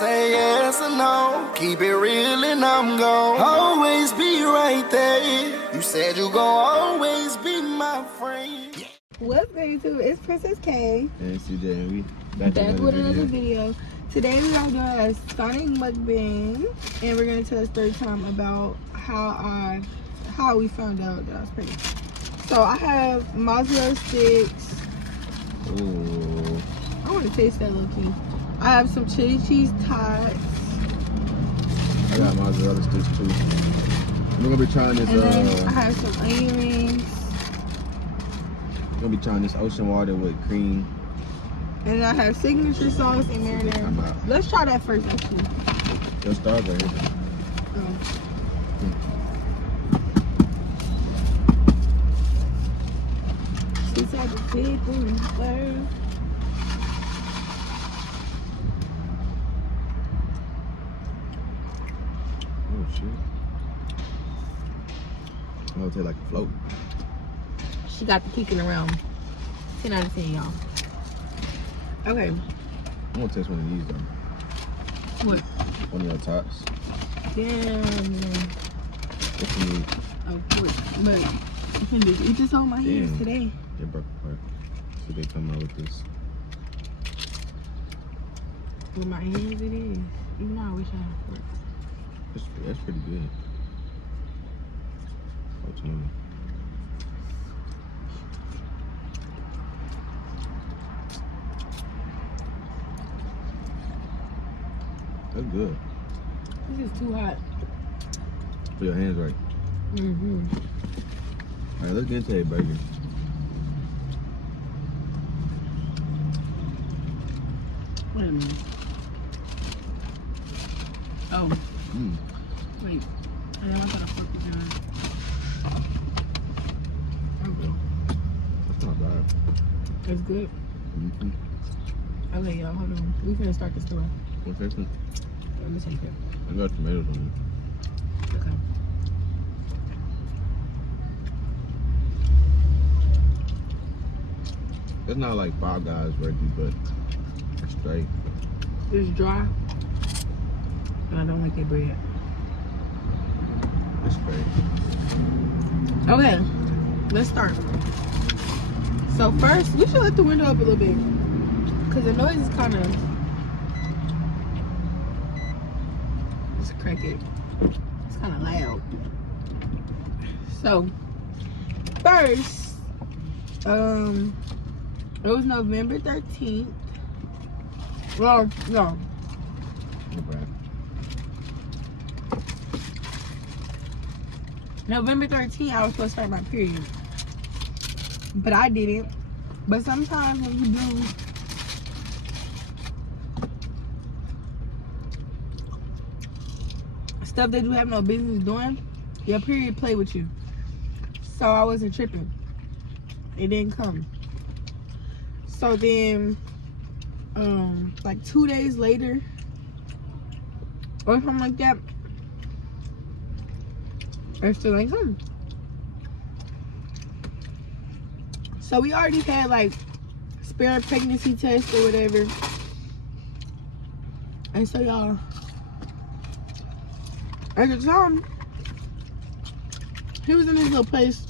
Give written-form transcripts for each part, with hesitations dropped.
say yes or no. Keep it real and I'm gon' always be right there. You said you gon' always be my friend. What's good, YouTube? It's Princess Kayy. And CJ, and we back with another video. Today we're gonna do a Sonic mukbang, and we're gonna tell a story time about how we found out that I was pregnant. So I have mozzarella sticks. Ooh. I want to taste that little key. I have some chili cheese tots. I got mozzarella sticks too. We're gonna be trying this. And then I have some onion rings. We're gonna be trying this ocean water with cream. And I have signature sauce and marinara. Let's try that first, actually. Let's start right here. She's like a big one first. Oh shit. Oh, it tastes like a float. She got the kicking around. 10 out of 10, y'all. Okay. I'm gonna taste one of these though. What? One of your tots. Damn. What you need? Of course. But you can just eat this on my hands today. They broke apart. So they come out with this. With my hands, it is. Even though I wish I had a fork. That's pretty good. Oh, Tony. That's good. This is too hot. Put your hands right. Mm-hmm. All right, let's get into a burger. Wait a minute. Oh. Wait. I know I got a fork with yours. Okay. That's not bad. It's good. Mm-hmm. Okay, y'all, hold on. We finna start the store. What's that? Let me take it. I got tomatoes on Okay. it. It's not like Five Guys ready, but it's straight. It's dry. And I don't like that bread. It's straight. Okay, let's start. So first, we should let the window up a little bit. Because the noise is kind of... It's a cricket. It's kind of loud. So, first, it was November 13th. Well, no. Not bad. November 13th, I was supposed to start my period. But I didn't. But sometimes when you do... stuff that you have no business doing, your period play with you. So I wasn't tripping. It didn't come. So then, like 2 days later, or something like that, it still ain't come. So we already had like spare pregnancy tests or whatever. And so y'all, at the time, he was in his little place,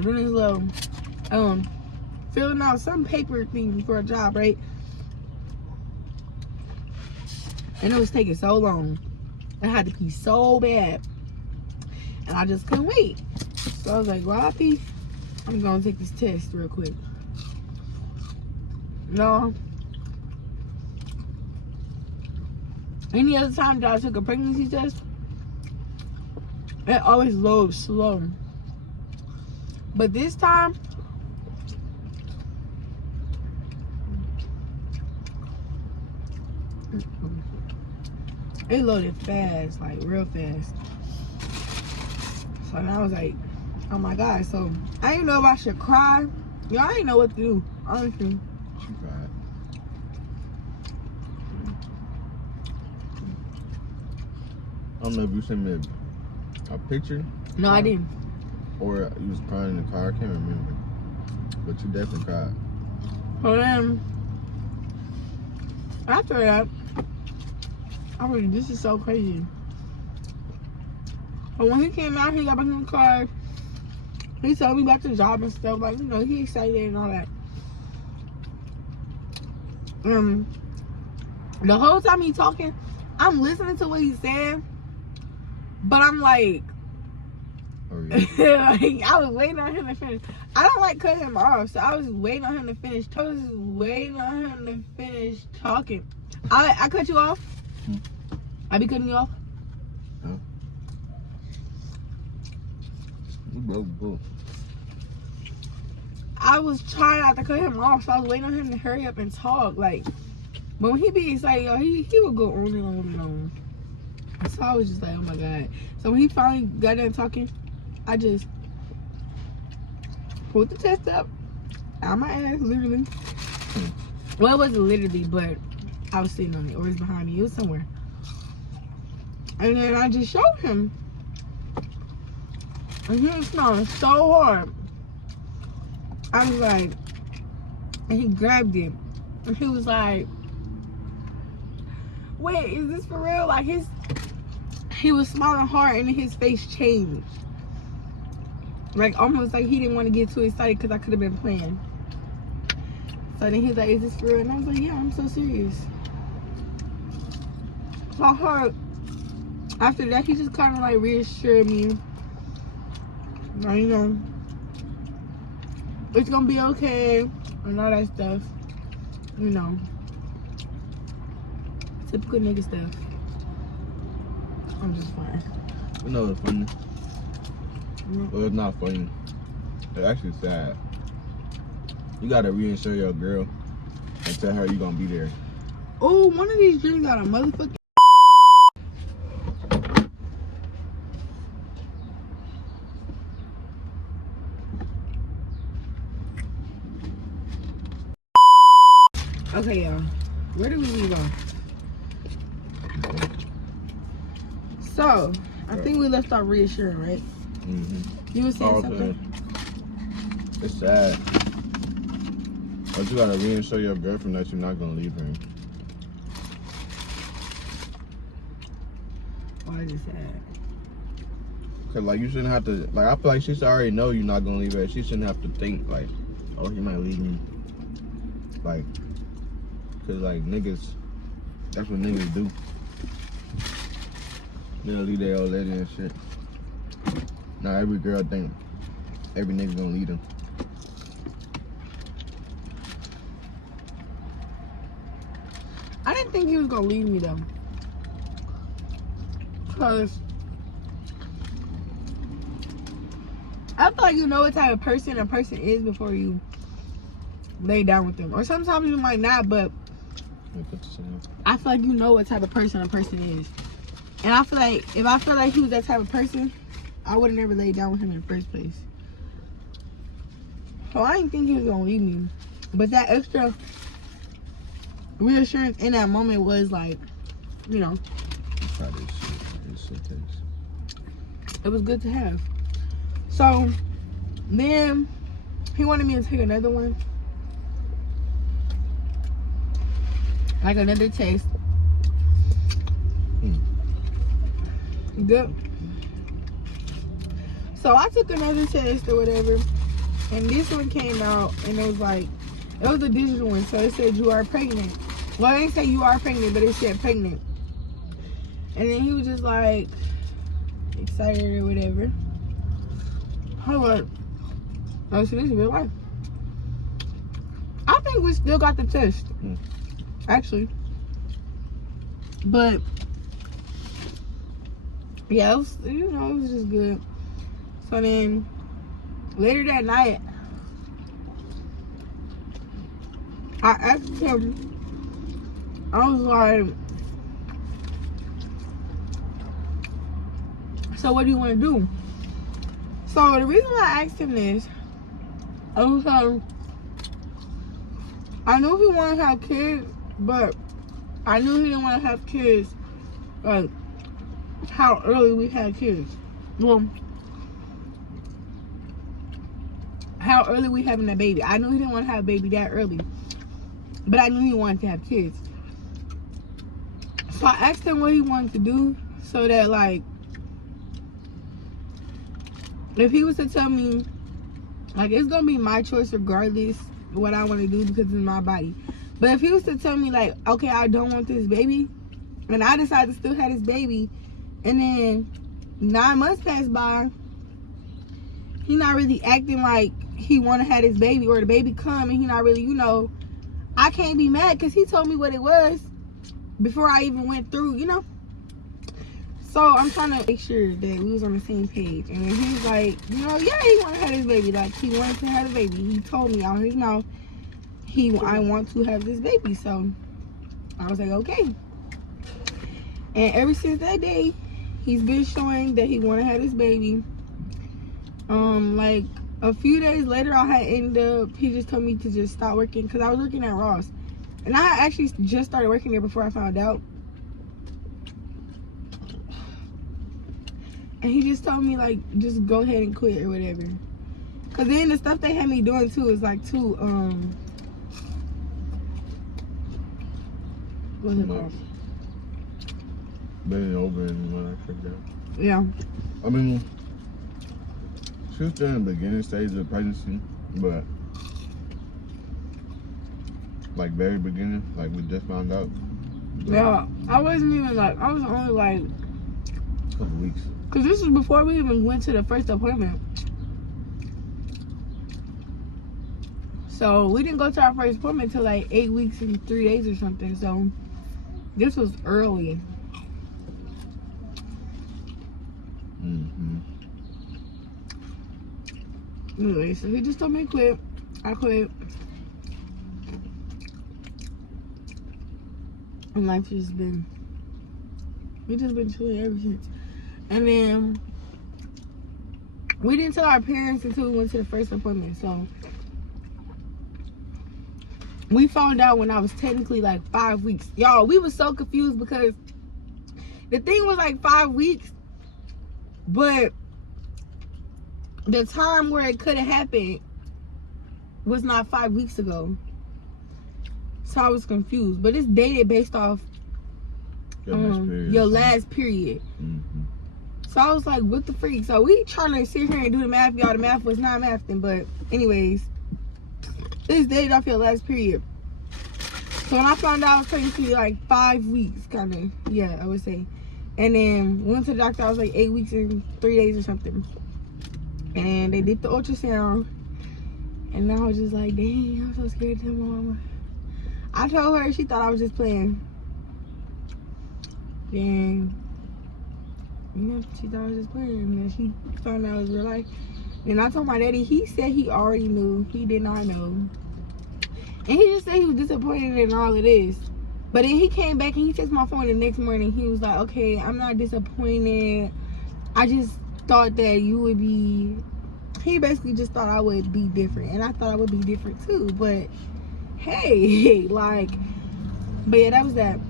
doing his little, filling out some paper thing for a job, right? And it was taking so long. I had to pee so bad. And I just couldn't wait. So I was like, well, I'll pee. I'm gonna take this test real quick. No. Any other time that I took a pregnancy test, it always loads slow. But this time, it loaded fast, like real fast. So now I was like, oh my God. So I didn't know if I should cry. Yo, I didn't know what to do, honestly. She cried. I don't know if you sent me a picture. No, I didn't. Or you was crying in the car. I can't remember. But you definitely cried. So then, After that, I was like, this is so crazy. But when he came out, he got back in the car. He told me about the job and stuff. Like, you know, he excited and all that. The whole time he talking, I'm listening to what he's saying, but I'm like, like, I was waiting on him to finish. I don't like cutting him off, so I was waiting on him to finish. I was waiting on him to finish talking. I cut you off? I be cutting you off? No. I was trying not to cut him off, so I was waiting on him to hurry up and talk. Like, but when he be excited, yo, he would go on and on and on. So I was just like, oh my God. So when he finally got done talking, I just pulled the test up out my ass, literally. Well, it wasn't literally, but I was sitting on it, or it was behind me. It was somewhere. And then I just showed him. And he was smelling so hard. I was like, and he grabbed it. And he was like, wait, is this for real? Like, he was smiling hard and then his face changed. Like, almost like he didn't want to get too excited because I could have been playing. So then he was like, is this for real? And I was like, yeah, I'm so serious. So hard. After that, he just kind of like reassured me. Like, you know, it's gonna be okay and all that stuff. You know, typical nigga stuff. I'm just fine. You know it's funny. Well, it's not funny. It's actually sad. You gotta reassure your girl and tell her you gonna be there. Oh, one of these drinks got a motherfucking. Okay, y'all. Where do we leave off? So, I think we left off reassuring, right? Mm-hmm. You were saying something? It's sad. But you gotta reassure your girlfriend that you're not gonna leave her. Why is it sad? Cause like you shouldn't have to, like I feel like she should already know you're not gonna leave her. She shouldn't have to think like, oh, he might leave me. Like, cause like niggas, that's what niggas do. They'll leave their old lady and shit. Now every girl think every nigga gonna leave them. I didn't think he was gonna leave me though. Cause I feel like you know what type of person a person is before you lay down with them. Or sometimes you might not, but I feel like you know what type of person a person is. And I feel like if I felt like he was that type of person, I would have never laid down with him in the first place. So I didn't think he was gonna leave me. But that extra reassurance in that moment was like, you know, Try this shit tastes. it was good to have. So then he wanted me to take another one. Like another test. Good. So I took another test or whatever, and this one came out, and it was like, it was a digital one, so it said you are pregnant. Well, it didn't say you are pregnant, but it said pregnant. And then he was just like excited or whatever. I was like, oh, so this is real life. I think we still got the test, actually. But yeah, it was, you know, it was just good. So then later that night, I asked him, I was like, so what do you want to do? So the reason why I asked him this, I was I knew he wanted to have kids, but I knew he didn't want to have kids like how early we had kids. Well, how early we having a baby. I knew he didn't want to have a baby that early, but I knew he wanted to have kids. So I asked him what he wanted to do so that, like, if he was to tell me, like, it's gonna be my choice regardless what I want to do because it's my body. But if he was to tell me, like, okay, I don't want this baby, and I decide to still have this baby, and then 9 months pass by, he not really acting like he want to have this baby, or the baby come and he not really, you know, I can't be mad because he told me what it was before I even went through, you know. So I'm trying to make sure that we was on the same page. And he was like, you know, yeah, he want to have this baby. Like, he wanted to have a baby. He told me out his mouth, I want to have this baby. So I was like, okay. And ever since that day, he's been showing that he want to have this baby. Like a few days later, I had ended up, he just told me to just stop working because I was working at Ross. And I actually just started working there before I found out. And he just told me, like, just go ahead and quit or whatever. Because then the stuff they had me doing, too, is, like, too, what's it called? Bending over and when I forget. Yeah. I mean, she was still in the beginning stage of pregnancy, but, like, very beginning, like, we just found out. Yeah, I wasn't even, like, I was only, like, a couple weeks. because this was before we even went to the first appointment. So we didn't go to our first appointment until like 8 weeks and 3 days or something. So this was early. Mm-hmm. Anyway, so he just told me to quit. I quit. And life's just been, we just been chilling ever since. And then we didn't tell our parents until we went to the first appointment. So we found out when I was technically like 5 weeks. Y'all, we was so confused because the thing was like 5 weeks, but the time where it could have happened was not 5 weeks ago. So I was confused. But it's dated based off your last period. Mm-hmm. So I was like, what the freak? So we trying to sit here and do the math, y'all. The math was not mathing, but anyways, it's dated off your last period. So when I found out, I was technically like 5 weeks, kind of. Yeah, I would say. And then went to the doctor. I was like 8 weeks and 3 days or something. And they did the ultrasound. And I was just like, dang, I'm so scared to tell my mama. I told her, she thought I was just playing. Then, yeah, she thought I was just playing. And then she found out it was real life. And I told my daddy, he said he already knew. He did not know. And he just said he was disappointed in all of this. But then he came back and he texted my phone the next morning. He was like, okay, I'm not disappointed. I just thought that you would be... He basically just thought I would be different. And I thought I would be different too. But, hey, like... But yeah, that was that.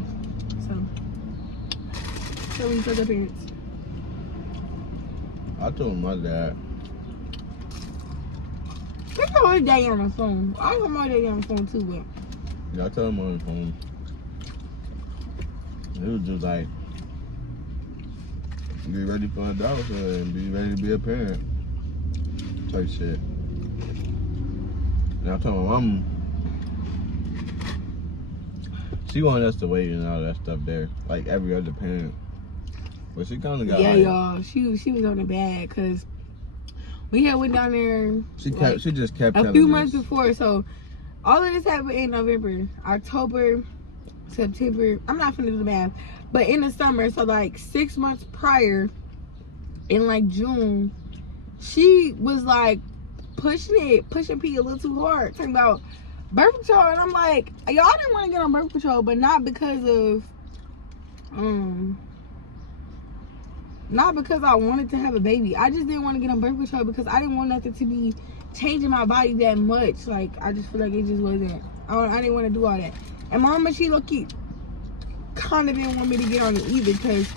So when you told your parents? I told my dad. I told my daddy on the phone. I told my daddy on the phone too, but... Yeah, I told him on the phone. It was just like, be ready for adulthood and be ready to be a parent. Type shit. And I told my mom, she wanted us to wait and all that stuff there, like every other parent. But she kind of got y'all. She was on the bad because we had went down there. She just kept a few months before. So all of this happened in November, October, September. I'm not finna do the math, but in the summer. So like 6 months prior, in like June, she was like pushing P a little too hard, talking about birth control, and I'm like, y'all didn't want to get on birth control, but not because of not because I wanted to have a baby. I just didn't want to get on birth control because I didn't want nothing to be changing my body that much. Like, I just feel like it just wasn't, I didn't want to do all that. And my mama, she low-key kind of didn't want me to get on it either because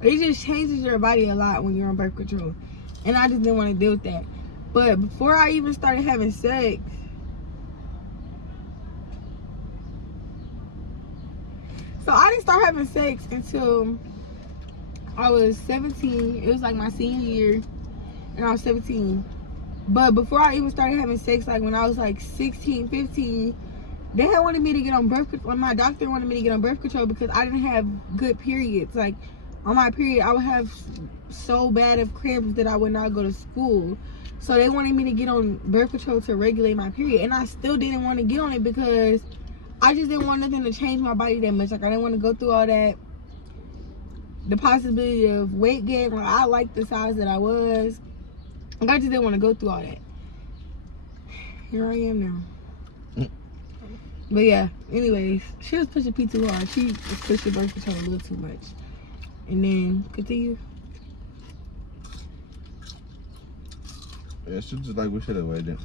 it just changes your body a lot when you're on birth control. And I just didn't want to deal with that. But before I even started having sex, So I didn't start having sex until I was 17. It was like my senior year, and I was 17. But before I even started having sex, like when I was like 16, 15, they had wanted me to get on birth control. My doctor wanted me to get on birth control because I didn't have good periods. Like on my period, I would have so bad of cramps that I would not go to school. So they wanted me to get on birth control to regulate my period, and I still didn't want to get on it because I just didn't want nothing to change my body that much. Like I didn't want to go through all that. The possibility of weight gain. Like I liked the size that I was. Like I just didn't want to go through all that. Here I am now. But yeah, anyways, she was pushing P too hard. She was pushing birth control a little too much. And then continue. Yeah, it's just like we should have waited.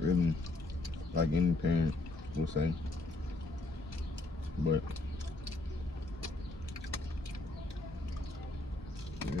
Really, like any parent would say. But yeah,